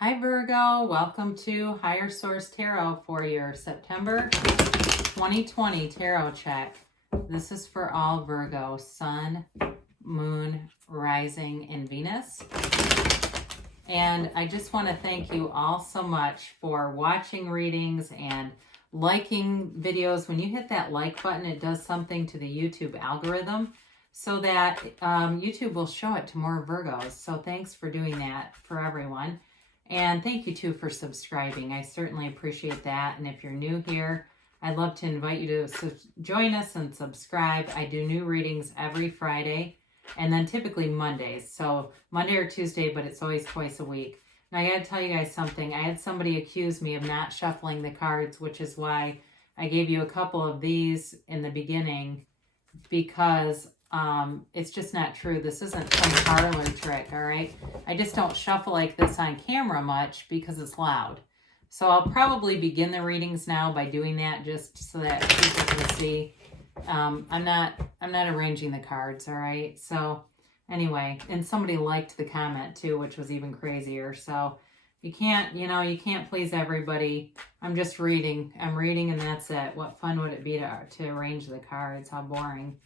Hi Virgo, welcome to Higher Source Tarot for your September 2020 tarot check. This is for all Virgo, Sun, Moon, Rising, and Venus. And I just want to thank you all so much for watching readings and liking videos. When you hit that like button, it does something to the YouTube algorithm so that YouTube will show it to more Virgos. So thanks for doing that for everyone. And thank you too for subscribing. I certainly appreciate that. And if you're new here, I'd love to invite you to join us and subscribe. I do new readings every Friday and then typically Mondays. So Monday or Tuesday, but it's always twice a week. Now I got to tell you guys something. I had somebody accuse me of not shuffling the cards, which is why I gave you a couple of these in the beginning, because it's just not true. This isn't some parlor trick, all right? I just don't shuffle like this on camera much because it's loud. So I'll probably begin the readings now by doing that just so that people can see. I'm not arranging the cards, all right? So anyway, and somebody liked the comment too, which was even crazier. So you can't please everybody. I'm just reading. I'm reading and that's it. What fun would it be to arrange the cards? How boring.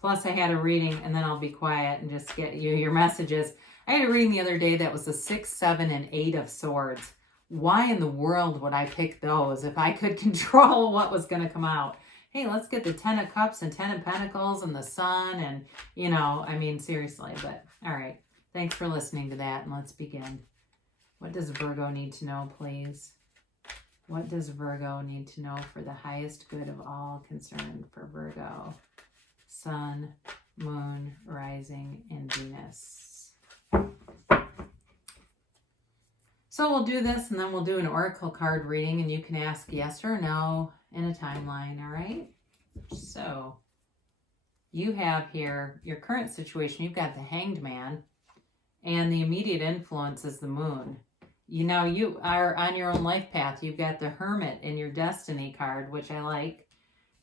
Plus, I had a reading, and then I'll be quiet and just get you your messages. I had a reading the other day that was the 6, 7, and 8 of Swords. Why in the world would I pick those if I could control what was going to come out? Hey, let's get the 10 of Cups and 10 of Pentacles and the Sun and, I mean, seriously. But, all right. Thanks for listening to that, and let's begin. What does Virgo need to know, please? What does Virgo need to know for the highest good of all concerned for Virgo? Sun, Moon, Rising, and Venus. So we'll do this and then we'll do an oracle card reading and you can ask yes or no in a timeline, all right? So you have here your current situation. You've got the Hanged Man and the immediate influence is the Moon. You are on your own life path. You've got the Hermit in your Destiny card, which I like.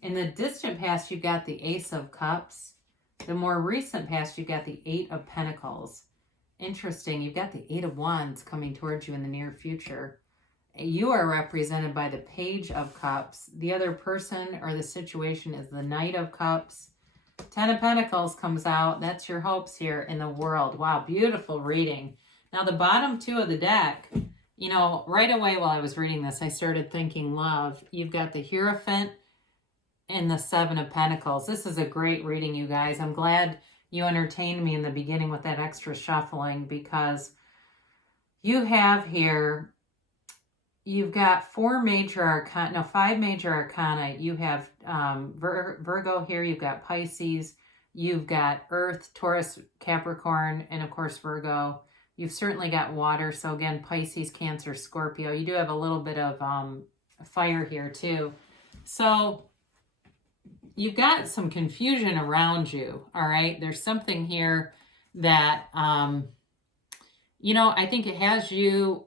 In the distant past, you've got the Ace of Cups. The more recent past, you've got the 8 of Pentacles. Interesting. You've got the 8 of Wands coming towards you in the near future. You are represented by the Page of Cups. The other person or the situation is the Knight of Cups. 10 of Pentacles comes out. That's your hopes here in the world. Wow, beautiful reading. Now, the bottom 2 of the deck, right away while I was reading this, I started thinking love. You've got the Hierophant and the 7 of Pentacles. This is a great reading, you guys. I'm glad you entertained me in the beginning with that extra shuffling because you have here, you've got 5 major arcana. You have Virgo here. You've got Pisces. You've got Earth, Taurus, Capricorn, and of course Virgo. You've certainly got water. So again, Pisces, Cancer, Scorpio. You do have a little bit of fire here too. So you've got some confusion around you, all right? There's something here that, I think it has you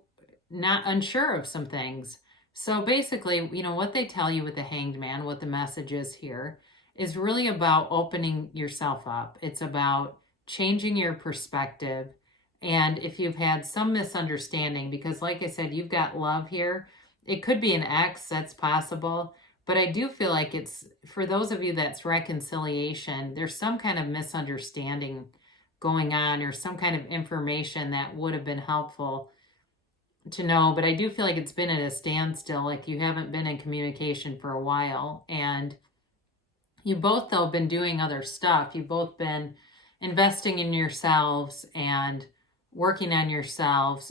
not unsure of some things. So basically, what they tell you with the Hanged Man, what the message is here, is really about opening yourself up. It's about changing your perspective. And if you've had some misunderstanding, because like I said, you've got love here. It could be an ex, that's possible. But I do feel like it's, for those of you that's reconciliation, there's some kind of misunderstanding going on or some kind of information that would have been helpful to know. But I do feel like it's been at a standstill, like you haven't been in communication for a while. And you both, though, been doing other stuff. You've both been investing in yourselves and working on yourselves.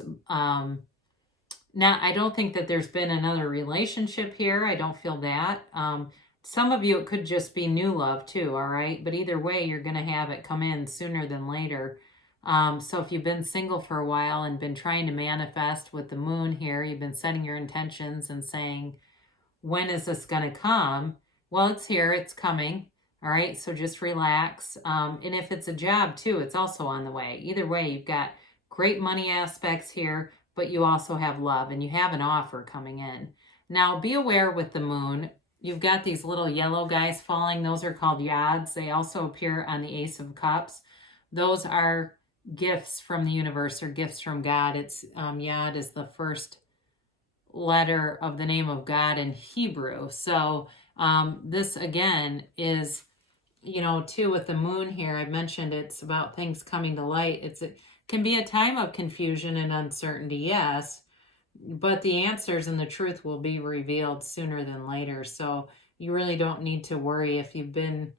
Now, I don't think that there's been another relationship here. I don't feel that. Some of you, it could just be new love too, all right? But either way, you're going to have it come in sooner than later. So if you've been single for a while and been trying to manifest with the Moon here, you've been setting your intentions and saying, when is this going to come? Well, it's here. It's coming. All right? So just relax. And if it's a job too, it's also on the way. Either way, you've got great money aspects here, but you also have love and you have an offer coming in. Now, be aware with the Moon, you've got these little yellow guys falling. Those are called yads. They also appear on the Ace of Cups. Those are gifts from the universe or gifts from God. It's Yod is the first letter of the name of God in Hebrew. So this again is, too, with the moon here, I've mentioned it's about things coming to light. It can be a time of confusion and uncertainty, yes, but the answers and the truth will be revealed sooner than later. So you really don't need to worry if you've been,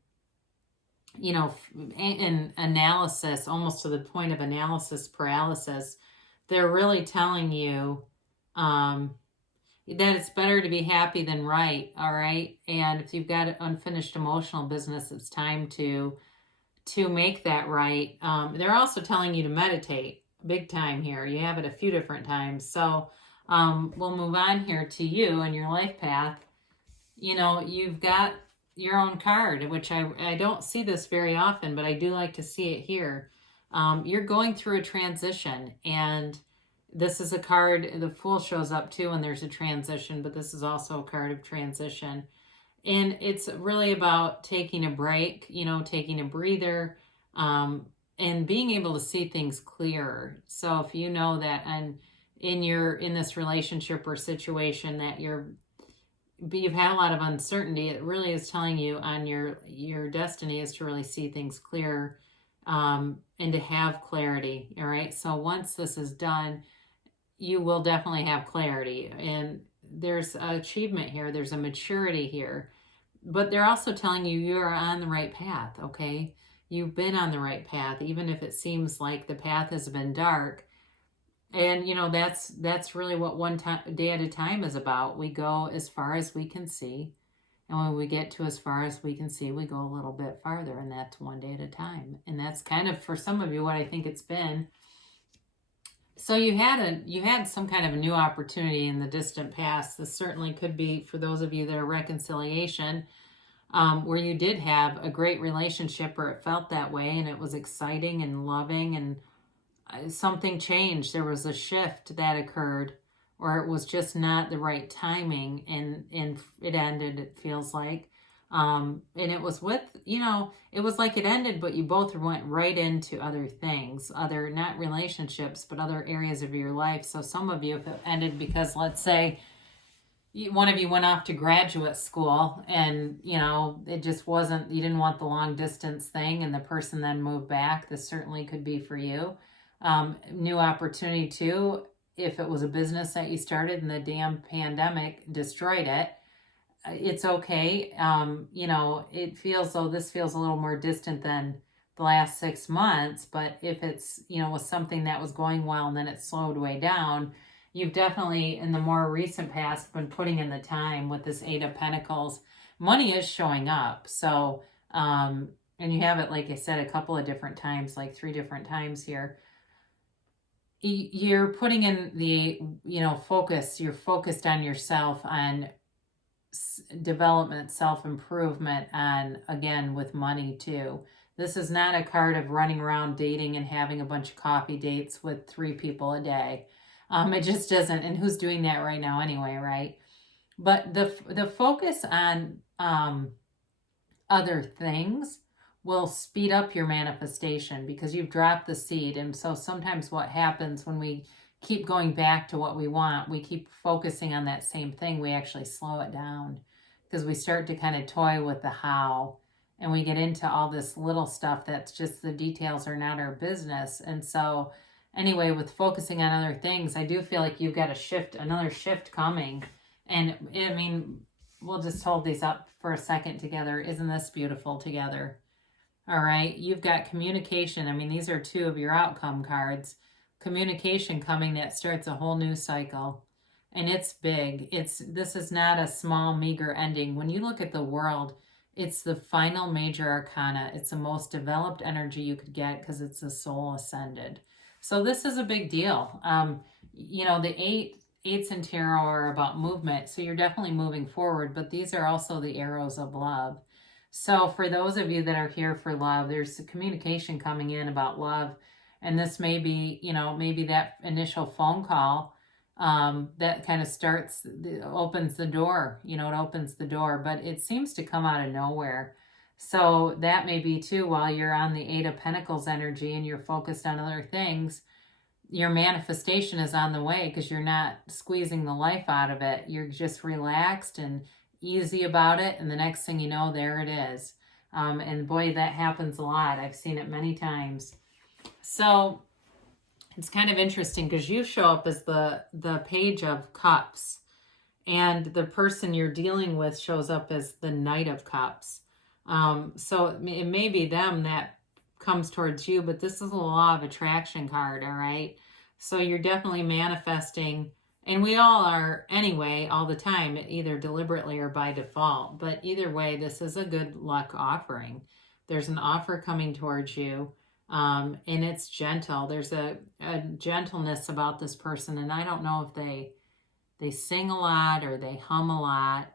in analysis, almost to the point of analysis paralysis. They're really telling you that it's better to be happy than right, all right? And if you've got unfinished emotional business, it's time to make that right. They're also telling you to meditate big time here. You have it a few different times. So we'll move on here to you and your life path. You've got your own card, which I don't see this very often, but I do like to see it here. You're going through a transition, and this is a card, the Fool shows up too when there's a transition, but this is also a card of transition. And it's really about taking a break, taking a breather, and being able to see things clearer. So if you know that and in this relationship or situation that you've had a lot of uncertainty, it really is telling you on your destiny is to really see things clearer, and to have clarity. All right. So once this is done, you will definitely have clarity, and there's an achievement here. There's a maturity here, but they're also telling you you are on the right path. Okay. You've been on the right path, even if it seems like the path has been dark. And that's really what one day at a time is about. We go as far as we can see, and when we get to as far as we can see, we go a little bit farther, and that's one day at a time. And that's kind of, for some of you, what I think it's been. So you had some kind of a new opportunity in the distant past. This certainly could be, for those of you that are reconciliation, where you did have a great relationship, or it felt that way, and it was exciting and loving, and something changed. There was a shift that occurred, or it was just not the right timing, and it ended, it feels like. And it was it was like it ended, but you both went right into other things, other, not relationships, but other areas of your life. So some of you, if it ended because, let's say, one of you went off to graduate school, and it just wasn't, you didn't want the long distance thing, and the person then moved back. This certainly could be for you. New opportunity too, if it was a business that you started and the damn pandemic destroyed it. It's okay. It feels though this feels a little more distant than the last 6 months, but if it's, was something that was going well and then it slowed way down, you've definitely in the more recent past been putting in the time with this Eight of Pentacles. Money is showing up. So, and you have it, like I said, a couple of different times, like 3 different times here. You're putting in the, focus. You're focused on yourself, on development, self-improvement, and again with money too. This is not a card of running around dating and having a bunch of coffee dates with 3 people a day. It just doesn't, and who's doing that right now anyway, right? But the focus on other things will speed up your manifestation, because you've dropped the seed. And so sometimes what happens when we keep going back to what we want, we keep focusing on that same thing, we actually slow it down, because we start to kind of toy with the how, and we get into all this little stuff that's just, the details are not our business. And so anyway, with focusing on other things, I do feel like you've got another shift coming. And I mean, we'll just hold these up for a second together. Isn't this beautiful together? All right, you've got communication. I mean, these are 2 of your outcome cards. Communication coming that starts a whole new cycle. And it's big. This is not a small, meager ending. When you look at the world, it's the final major arcana. It's the most developed energy you could get, because it's the soul ascended. So this is a big deal. The eights in tarot are about movement. So you're definitely moving forward, but these are also the arrows of love. So for those of you that are here for love, there's a communication coming in about love. And this may be, maybe that initial phone call that kind of opens the door, it opens the door, but it seems to come out of nowhere. So that may be too, while you're on the Eight of Pentacles energy and you're focused on other things, your manifestation is on the way because you're not squeezing the life out of it. You're just relaxed and easy about it. And the next thing you know, there it is. And boy, that happens a lot. I've seen it many times. So it's kind of interesting because you show up as the Page of Cups, and the person you're dealing with shows up as the Knight of Cups. So it may be them that comes towards you, but this is a law of attraction card, all right? So you're definitely manifesting, and we all are anyway, all the time, either deliberately or by default. But either way, this is a good luck offering. There's an offer coming towards you, and it's gentle. There's a gentleness about this person, and I don't know if they sing a lot or they hum a lot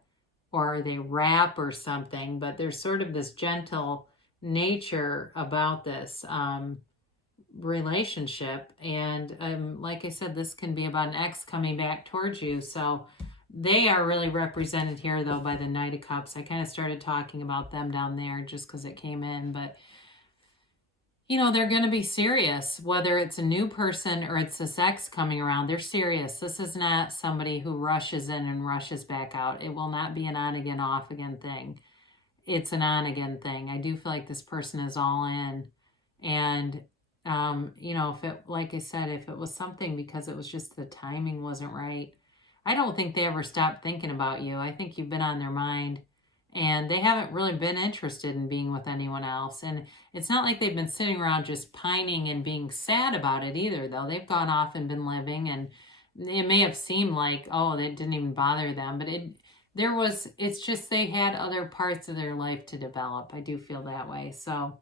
or they rap or something, but there's sort of this gentle nature about this relationship. And like I said, this can be about an ex coming back towards you. So they are really represented here, though, by the Knight of Cups. I kind of started talking about them down there just because it came in, but you know, they're going to be serious, whether it's a new person or it's this ex coming around. They're serious. This is not somebody who rushes in and rushes back out. It will not be an on again, off again thing. It's an on again thing. I do feel like this person is all in. And, you know, if it, like I said, if it was something because it was just the timing wasn't right, I don't think they ever stopped thinking about you. I think you've been on their mind. And they haven't really been interested in being with anyone else. And it's not like they've been sitting around just pining and being sad about it either, though. They've gone off and been living, and it may have seemed like, oh, that didn't even bother them. But it's just they had other parts of their life to develop. I do feel that way. So,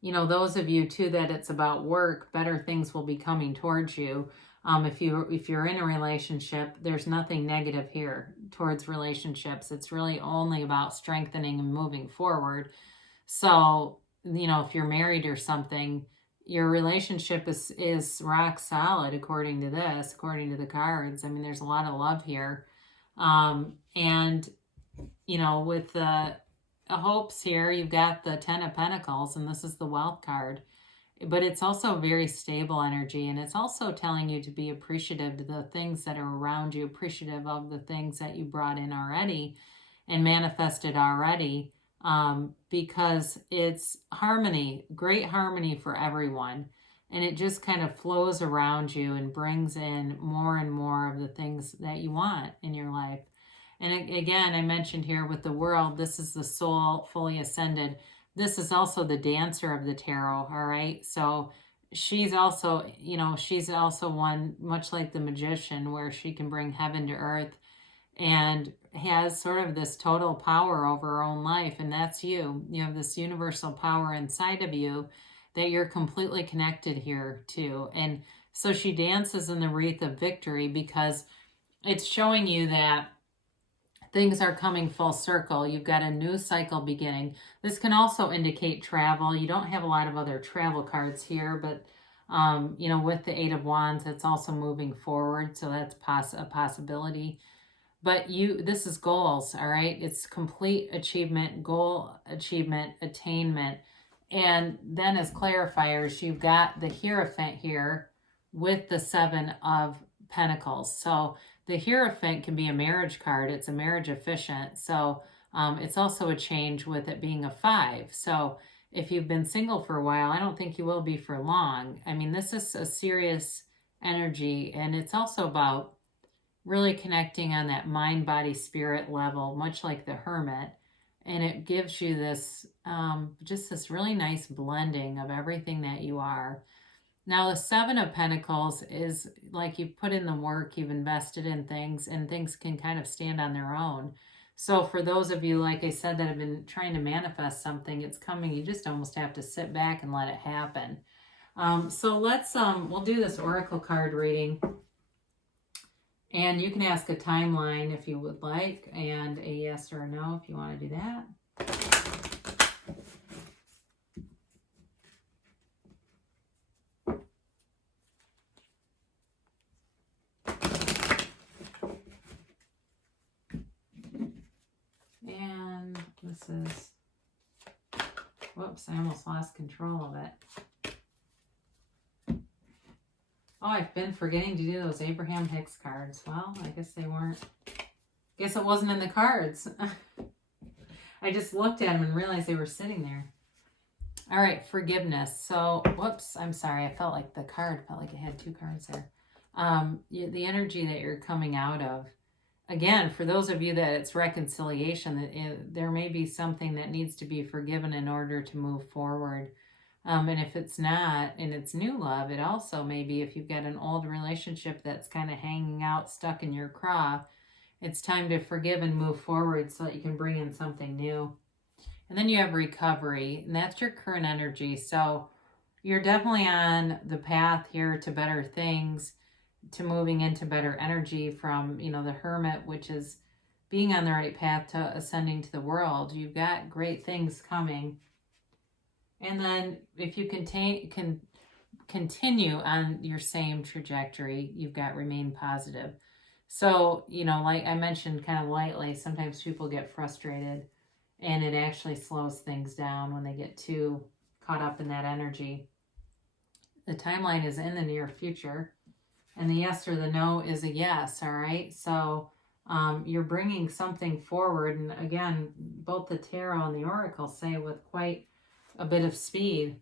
you know, those of you too that it's about work, better things will be coming towards you. If you're in a relationship, there's nothing negative here towards relationships. It's really only about strengthening and moving forward. So, you know, if you're married or something, your relationship is rock solid according to this, according to the cards. I mean, there's a lot of love here. And, you know, with the hopes here, you've got the Ten of Pentacles, and this is the Wealth card. But it's also very stable energy, and it's also telling you to be appreciative to the things that are around you, appreciative of the things that you brought in already and manifested already, because it's harmony, great harmony for everyone. And it just kind of flows around you and brings in more and more of the things that you want in your life. And again, I mentioned here with the World, this is the soul fully ascended. This is also the Dancer of the tarot, all right? So she's also, you know, she's also one, much like the Magician, where she can bring heaven to earth and has sort of this total power over her own life. And that's you. You have this universal power inside of you that you're completely connected here to. And so she dances in the wreath of victory because it's showing you that things are coming full circle. You've got a new cycle beginning. This can also indicate travel. You don't have a lot of other travel cards here, but you know, with the Eight of Wands, it's also moving forward. So that's a possibility. But this is goals, all right? It's complete achievement, goal achievement, attainment. And then as clarifiers, you've got the Hierophant here with the Seven of Pentacles. So the Hierophant can be a marriage card. It's a marriage efficient. So it's also a change with it being a 5. So if you've been single for a while, I don't think you will be for long. I mean, this is a serious energy, and it's also about really connecting on that mind, body, spirit level, much like the Hermit. And it gives you this, just this really nice blending of everything that you are. Now, the Seven of Pentacles is like you've put in the work, you've invested in things, and things can kind of stand on their own. So for those of you, like I said, that have been trying to manifest something, it's coming. You just almost have to sit back and let it happen. So let's, we'll do this Oracle card reading. And you can ask a timeline if you would like, and a yes or a no if you want to do that. And this is Whoops, I almost lost control of it. Oh, I've been forgetting to do those Abraham Hicks cards. Well, I guess they weren't. Guess it wasn't in the cards. I just looked at them and realized they were sitting there. All right, forgiveness. So, whoops, I'm sorry. I felt like the card felt like it had two cards there. The energy that you're coming out of. Again, for those of you that it's reconciliation, that there may be something that needs to be forgiven in order to move forward. And if it's not, and it's new love, it also may be if you've got an old relationship that's kind of hanging out, stuck in your craw, it's time to forgive and move forward so that you can bring in something new. And then you have recovery, and that's your current energy. So you're definitely on the path here to better things, to moving into better energy from, the Hermit, which is being on the right path to ascending to the world. You've got great things coming. And then if you can continue on your same trajectory, you've got remain positive. So, like I mentioned kind of lightly, sometimes people get frustrated and it actually slows things down when they get too caught up in that energy. The timeline is in the near future, and the yes or the no is a yes, all right? So you're bringing something forward, and again, both the tarot and the oracle say with quite a bit of speed.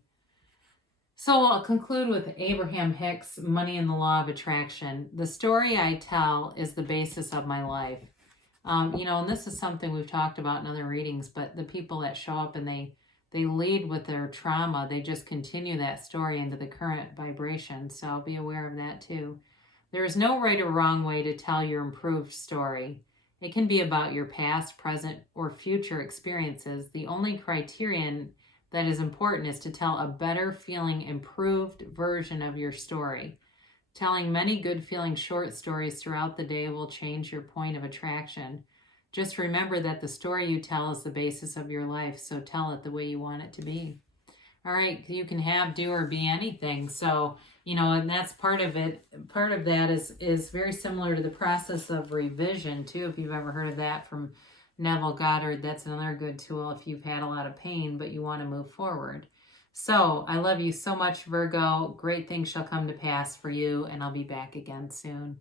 So I'll conclude with Abraham Hicks, Money and the Law of Attraction. The story I tell is the basis of my life. And this is something we've talked about in other readings, but the people that show up and they lead with their trauma, they just continue that story into the current vibration. So be aware of that too. There is no right or wrong way to tell your improved story. It can be about your past, present, or future experiences. The only criterion that is important is to tell a better feeling, improved version of your story. Telling many good feeling short stories throughout the day will change your point of attraction. Just remember that the story you tell is the basis of your life, so tell it the way you want it to be. All right, you can have, do, or be anything. So, and that's part of it. Part of that is very similar to the process of revision, too, if you've ever heard of that from Neville Goddard. That's another good tool if you've had a lot of pain, but you want to move forward. So, I love you so much, Virgo. Great things shall come to pass for you, and I'll be back again soon.